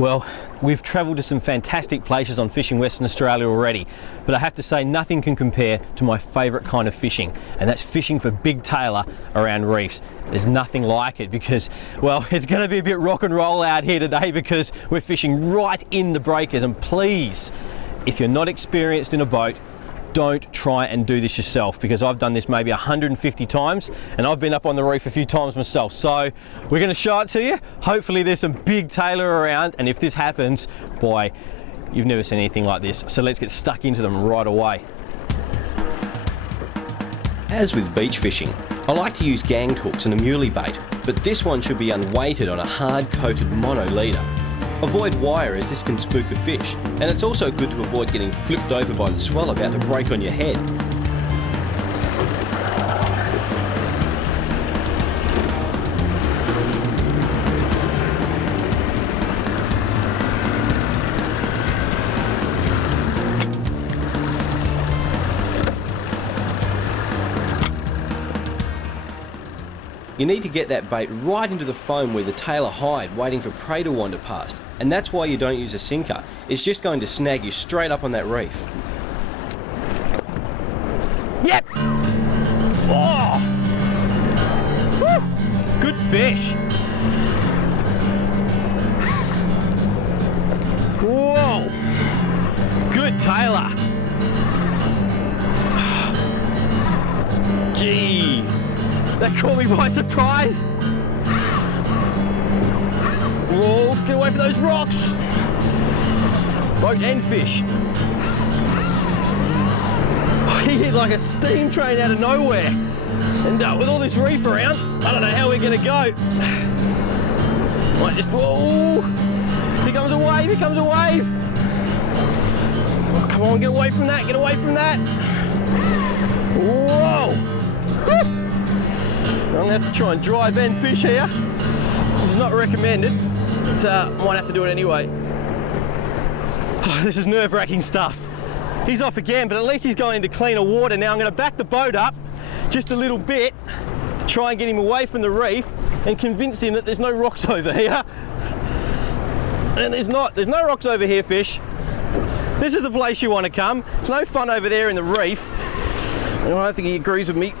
Well, we've travelled to some fantastic places on fishing Western Australia already, but I have to say nothing can compare to my favourite kind of fishing, and that's fishing for big tailor around reefs. There's nothing like it because, well, it's going to be a bit rock and roll out here today because we're fishing right in the breakers. And please, if you're not experienced in a boat, don't try and do this yourself, because I've done this maybe 150 times and I've been up on the reef a few times myself. So we're going to show it to you. Hopefully there's some big tailor around, and if this happens, boy, you've never seen anything like this. So let's get stuck into them right away. As with beach fishing, I like to use ganged hooks and a muley bait, but this one should be unweighted on a hard-coated mono leader. Avoid wire, as this can spook a fish, and it's also good to avoid getting flipped over by the swell about to break on your head. You need to get that bait right into the foam where the tailor hide, waiting for prey to wander past. And that's why you don't use a sinker. It's just going to snag you straight up on that reef. Yep! Oh! Woo! Good fish! Whoa! Good tailor! Gee! That caught me by surprise! Whoa, get away from those rocks! Boat and fish. He hit like a steam train out of nowhere. And with all this reef around, I don't know how we're gonna go. Might just, whoa! Here comes a wave, here comes a wave! Oh, come on, get away from that, get away from that! Whoa! Woo! I'm gonna have to try and drive and fish here. It's not recommended, but might have to do it anyway. Oh, this is nerve-wracking stuff. He's off again, but at least he's going into cleaner water now. I'm gonna back the boat up just a little bit to try and get him away from the reef and convince him that there's no rocks over here. And there's no rocks over here, fish. This is the place you want to come. It's no fun over there in the reef. And I don't think he agrees with me.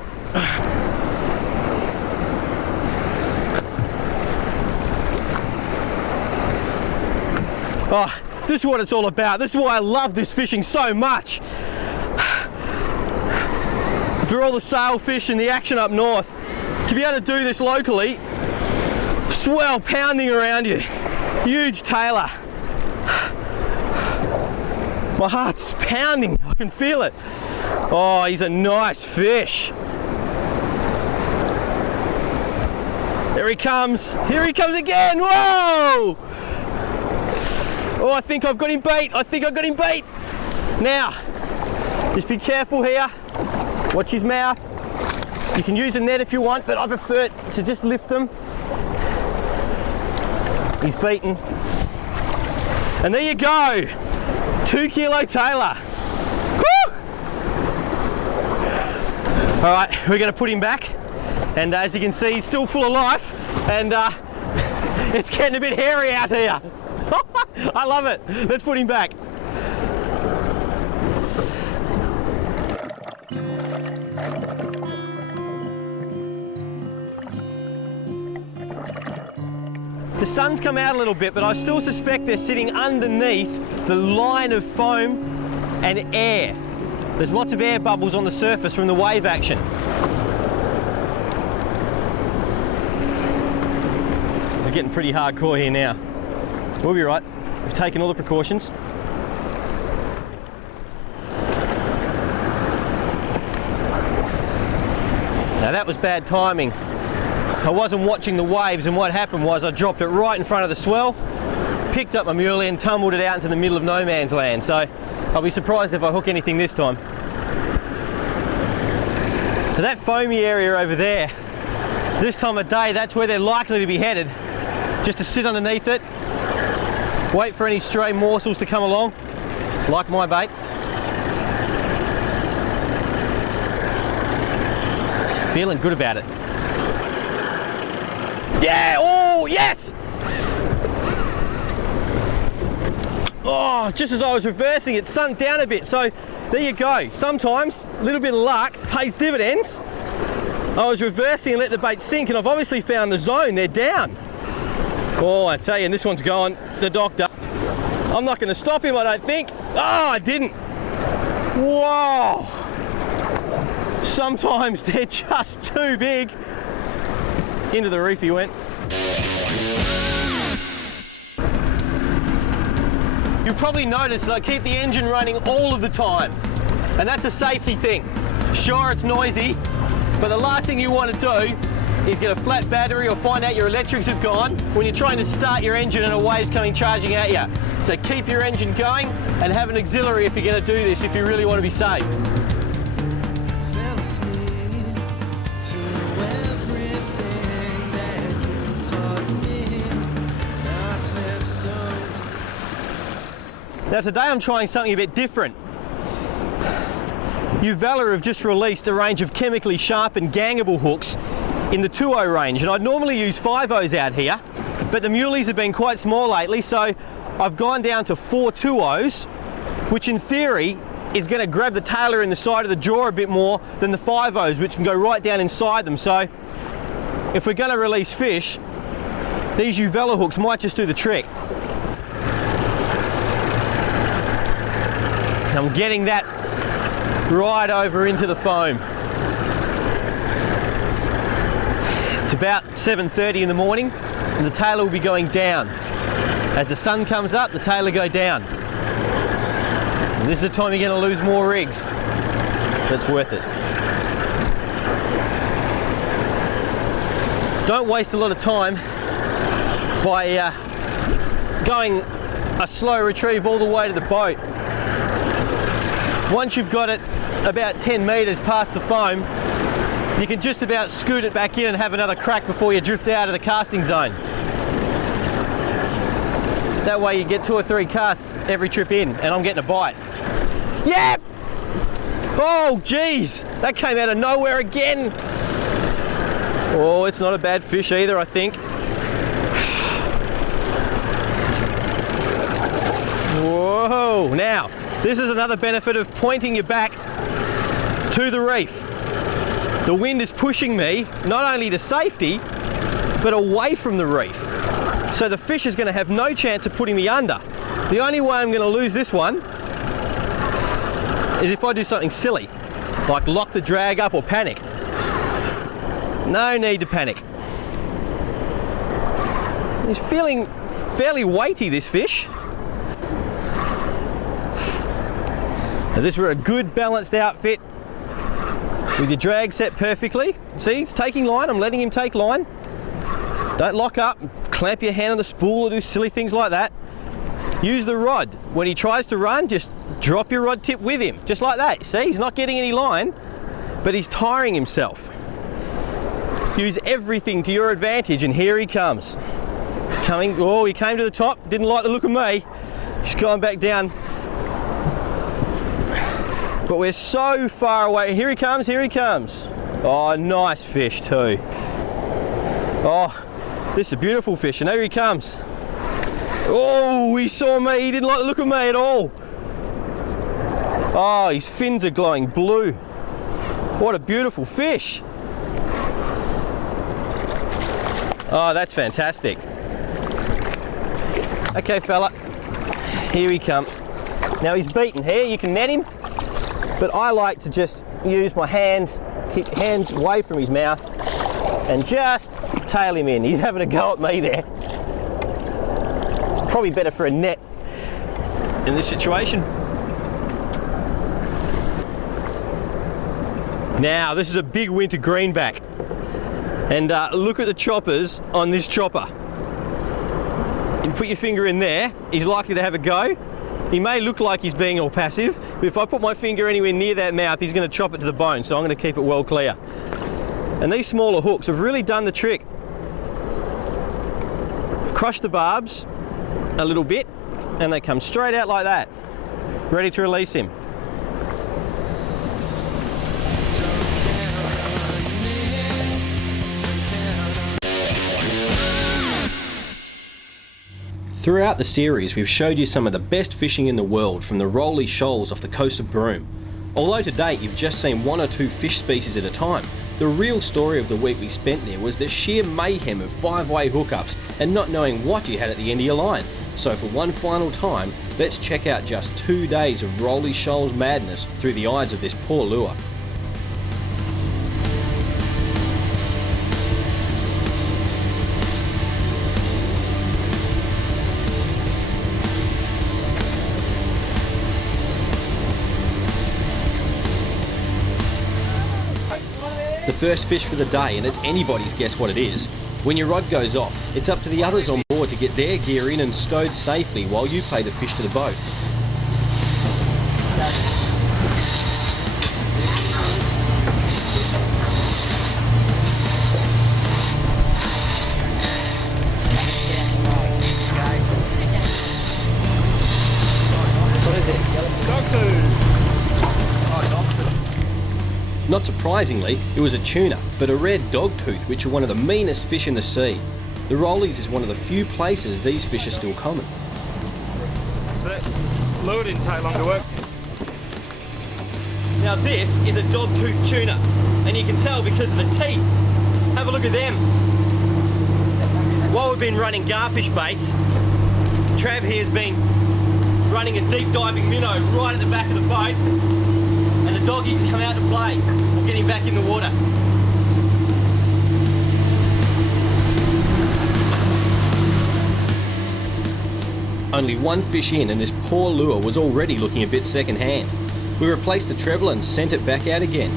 Oh, this is what it's all about. This is why I love this fishing so much. For all the sailfish and the action up north, to be able to do this locally, swell pounding around you, huge tailor. My heart's pounding, I can feel it. Oh, he's a nice fish. Here he comes again, whoa! Oh, I think I've got him bait. I think I've got him bait. Now, just be careful here. Watch his mouth. You can use a net if you want, but I prefer to just lift them. He's beaten. And there you go. 2 kilo tailor. Woo! All right, we're going to put him back. And as you can see, he's still full of life. And it's getting a bit hairy out here. I love it. Let's put him back. The sun's come out a little bit, but I still suspect they're sitting underneath the line of foam and air. There's lots of air bubbles on the surface from the wave action. This is getting pretty hardcore here now. We'll be right. We've taken all the precautions. Now that was bad timing. I wasn't watching the waves, and what happened was I dropped it right in front of the swell, picked up my muley and tumbled it out into the middle of no man's land. So I'll be surprised if I hook anything this time. So that foamy area over there, this time of day, that's where they're likely to be headed. Just to sit underneath it, wait for any stray morsels to come along, like my bait. Just feeling good about it. Yeah, oh yes! oh, just as I was reversing, it sunk down a bit. So there you go. Sometimes a little bit of luck pays dividends. I was reversing and let the bait sink, and I've obviously found the zone. They're down. Oh, I tell you, and this one's going, the doctor. I'm not going to stop him, I don't think. Oh, I didn't. Whoa. Sometimes they're just too big. Into the reef he went. You'll probably notice that I keep the engine running all of the time, and that's a safety thing. Sure, it's noisy, but the last thing you want to do is get a flat battery or find out your electrics have gone when you're trying to start your engine and a wave's coming charging at you. So keep your engine going and have an auxiliary if you're going to do this, if you really want to be safe. Now today I'm trying something a bit different. Uvella have just released a range of chemically sharpened gangable hooks in the 2.0 range, and I'd normally use 5.0s out here, but the muleys have been quite small lately, so I've gone down to 4 2.0s, which in theory is going to grab the tailor in the side of the jaw a bit more than the 5.0s, which can go right down inside them. So if we're going to release fish, these Uvella hooks might just do the trick. I'm getting that right over into the foam. It's about 7:30 in the morning and the tailor will be going down. As the sun comes up, the tailor go down. And this is the time you're going to lose more rigs. That's worth it. Don't waste a lot of time by going a slow retrieve all the way to the boat. Once you've got it about 10 metres past the foam, you can just about scoot it back in and have another crack before you drift out of the casting zone. That way you get 2 or 3 casts every trip in, and I'm getting a bite. Yep! Oh, geez, that came out of nowhere again. Oh, it's not a bad fish either, I think. Whoa, now, this is another benefit of pointing your back to the reef. The wind is pushing me not only to safety, but away from the reef. So the fish is going to have no chance of putting me under. The only way I'm going to lose this one is if I do something silly, like lock the drag up or panic. No need to panic. He's feeling fairly weighty, this fish. Now this were a good balanced outfit with your drag set perfectly. See, he's taking line, I'm letting him take line. Don't lock up, clamp your hand on the spool or do silly things like that. Use the rod. When he tries to run, just drop your rod tip with him, just like that. See, he's not getting any line, but he's tiring himself. Use everything to your advantage, and here he comes. Coming, oh, he came to the top, didn't like the look of me. He's gone back down. But we're so far away. Here he comes, here he comes. Oh, nice fish too. Oh, this is a beautiful fish, and here he comes. Oh, he saw me, he didn't like the look of me at all. Oh, his fins are glowing blue. What a beautiful fish. Oh, that's fantastic. Okay, fella, here he comes. Now he's beaten here, you can net him, but I like to just use my hands, keep hands away from his mouth, and just tail him in. He's having a go at me there. Probably better for a net in this situation. Now, this is a big winter greenback. And look at the choppers on this chopper. You put your finger in there, he's likely to have a go. He may look like he's being all passive, but if I put my finger anywhere near that mouth, he's going to chop it to the bone, so I'm going to keep it well clear. And these smaller hooks have really done the trick. Crush the barbs a little bit, and they come straight out like that, ready to release him. Throughout the series, we've showed you some of the best fishing in the world from the rolly shoals off the coast of Broome. Although to date you've just seen one or two fish species at a time, the real story of the week we spent there was the sheer mayhem of five-way hookups and not knowing what you had at the end of your line. So for one final time, let's check out just 2 days of rolly shoals madness through the eyes of this poor lure. The first fish for the day, and it's anybody's guess what it is. When your rod goes off, it's up to the others on board to get their gear in and stowed safely while you pay the fish to the boat. Not surprisingly, it was a tuna, but a red dogtooth, which are one of the meanest fish in the sea. The rollies is one of the few places these fish are still common. So that lure didn't take long to work. Now this is a dogtooth tuna, and you can tell because of the teeth. Have a look at them. While we've been running garfish baits, Trav here's been running a deep diving minnow right at the back of the boat, and the doggies come out to play. We'll get him back in the water. Only one fish in and this poor lure was already looking a bit second-hand. We replaced the treble and sent it back out again.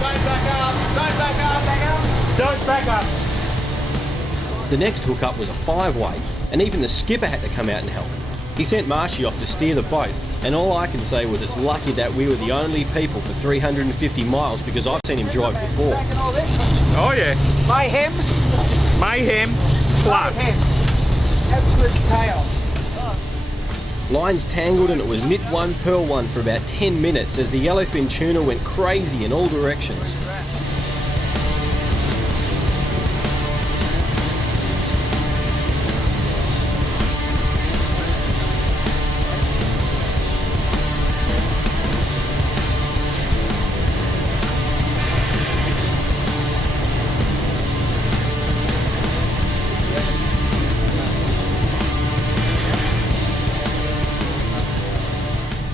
Don't back up! Don't back up! Back up! Don't back up! The next hookup was a five-way, and even the skipper had to come out and help. He sent Marshy off to steer the boat, and all I can say was it's lucky that we were the only people for 350 miles because I've seen him drive before. Oh yeah. Mayhem. Mayhem plus. Absolute chaos. Lines tangled and it was nit one, pearl one for about 10 minutes as the yellowfin tuna went crazy in all directions.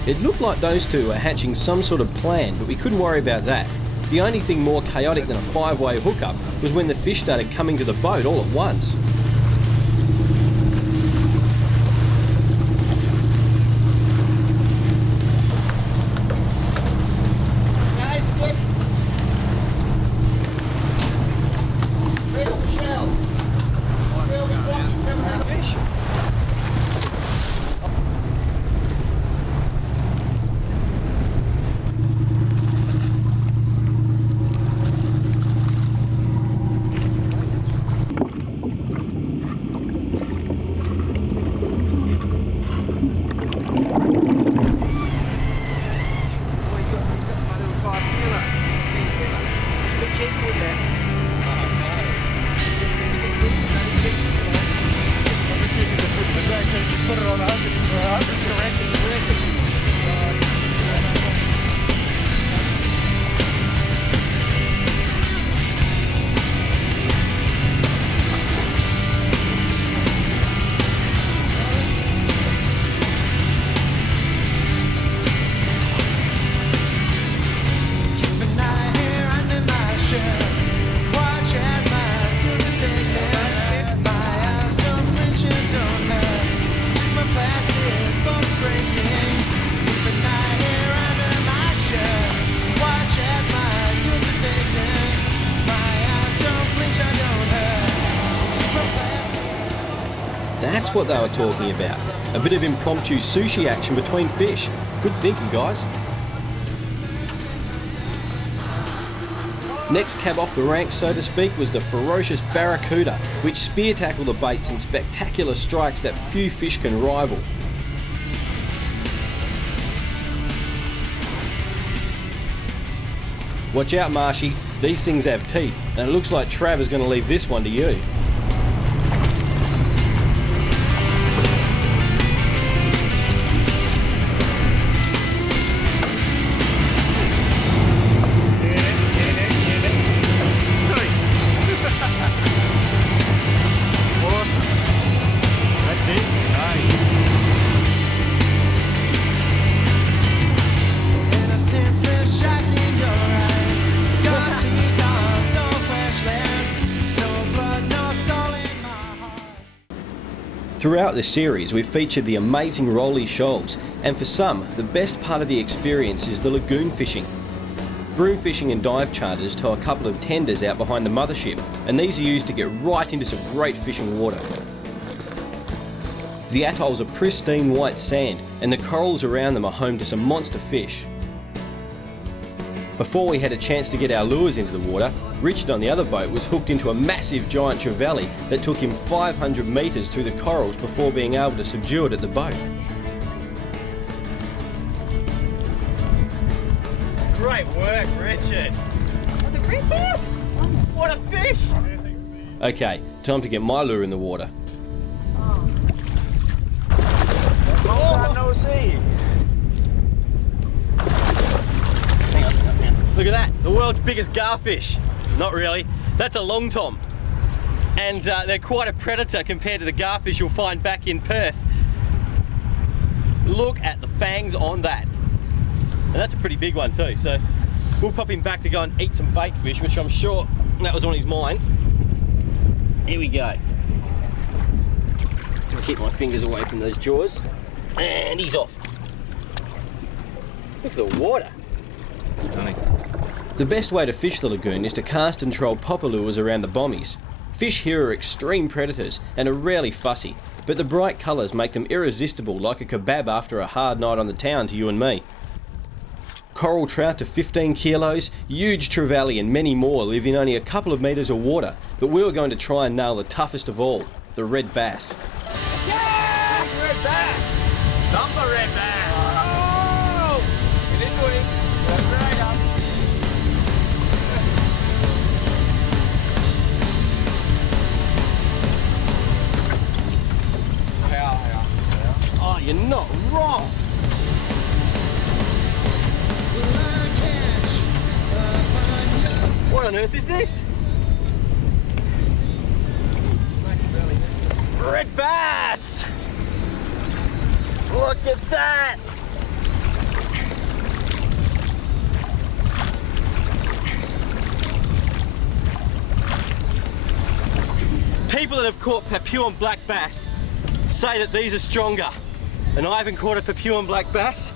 It looked like those two were hatching some sort of plan, but we couldn't worry about that. The only thing more chaotic than a five-way hookup was when the fish started coming to the boat all at once. That's what they were talking about. A bit of impromptu sushi action between fish. Good thinking, guys. Next cab off the rank, so to speak, was the ferocious barracuda, which spear tackled the baits in spectacular strikes that few fish can rival. Watch out, Marshy. These things have teeth, and it looks like Trav is going to leave this one to you. Throughout this series we've featured the amazing rolly shoals, and for some, the best part of the experience is the lagoon fishing. Broom fishing and dive charters tow a couple of tenders out behind the mothership, and these are used to get right into some great fishing water. The atolls are pristine white sand, and the corals around them are home to some monster fish. Before we had a chance to get our lures into the water, Richard on the other boat was hooked into a massive giant trevally that took him 500 metres through the corals before being able to subdue it at the boat. Great work, Richard. Was it Richard? What a fish! Okay, time to get my lure in the water. Long time no see. Look at that, the world's biggest garfish. Not really, that's a long tom. And they're quite a predator compared to the garfish you'll find back in Perth. Look at the fangs on that. And that's a pretty big one too, so we'll pop him back to go and eat some bait fish, which I'm sure that was on his mind. Here we go. I'll keep my fingers away from those jaws. And he's off. Look at the water. Stunning. The best way to fish the lagoon is to cast and troll popper lures around the bommies. Fish here are extreme predators and are rarely fussy, but the bright colours make them irresistible like a kebab after a hard night on the town to you and me. Coral trout to 15 kilos, huge trevally and many more live in only a couple of metres of water, but we were going to try and nail the toughest of all, the red bass. Yeah! Red bass! Summer red bass! Oh! Get into it. That's right up. Yeah. Oh, you're not wrong. What on earth is this? Red bass! Look at that! People that have caught Papuan black bass say that these are stronger. And I haven't caught a Papuan black bass.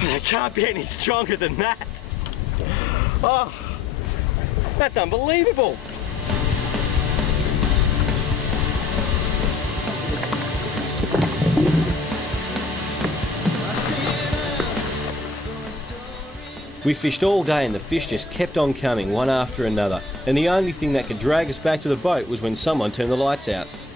And it can't be any stronger than that. Oh, that's unbelievable. We fished all day and the fish just kept on coming one after another, and the only thing that could drag us back to the boat was when someone turned the lights out.